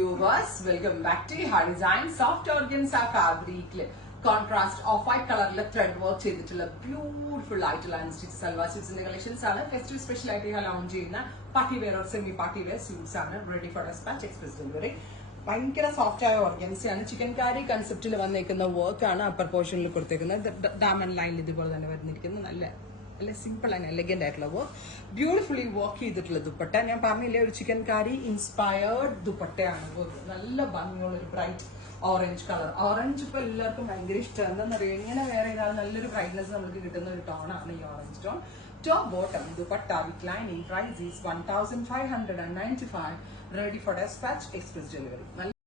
viewers, welcome back to Her Design. Soft organza fabric contrast off white color thread work ചെയ്തിട്ടുള്ള beautiful ആയിട്ടുള്ള unstitched salwar സ്യൂട്ട്സിന്റെ collections ആണ്. Festive special ആയിട്ട് launch ചെയ്യുന്ന party wear or semi party wear suits ആണ്. Ready for despatch, express delivery. ഭയങ്കര soft ആയ ഓർഗൻസിയാണ്. ചിക്കൻ കാരി കൺസെപ്റ്റിൽ വന്നേക്കുന്ന വർക്ക് ആണ് അപ്പർ പോർഷനിൽ കൊടുത്തേക്കുന്നത്. ഡയമണ്ട് ലൈനിൽ ഇതുപോലെ തന്നെ വരുന്നിരിക്കുന്നത്. നല്ല സിമ്പിൾ ആൻഡ് എലഗന്റ് ആയിട്ടുള്ള വർക്ക്. ബ്യൂട്ടിഫുള്ളി വർക്ക് ചെയ്തിട്ടുള്ള ദുപ്പട്ട. ഞാൻ പറഞ്ഞില്ലേ, ഒരു ചിക്കൻ കാരി ഇൻസ്പയർഡ് ദുപ്പട്ടയാണ്. നല്ല ഭംഗിയുള്ള ഒരു ബ്രൈറ്റ് ഓറഞ്ച് കളർ. ഓറഞ്ച് ഇപ്പൊ എല്ലാവർക്കും ഭയങ്കര ഇഷ്ടമാണ്. എന്താണെന്നറിയോ, ഇങ്ങനെ വേറെ ചെയ്താൽ നല്ലൊരു ബ്രൈറ്റ്നസ് നമുക്ക് കിട്ടുന്ന ഒരു ടോണാണ് ഈ orange tone. Top bottom dupatta with lining. Price is 1595. Ready for dispatch, express delivery.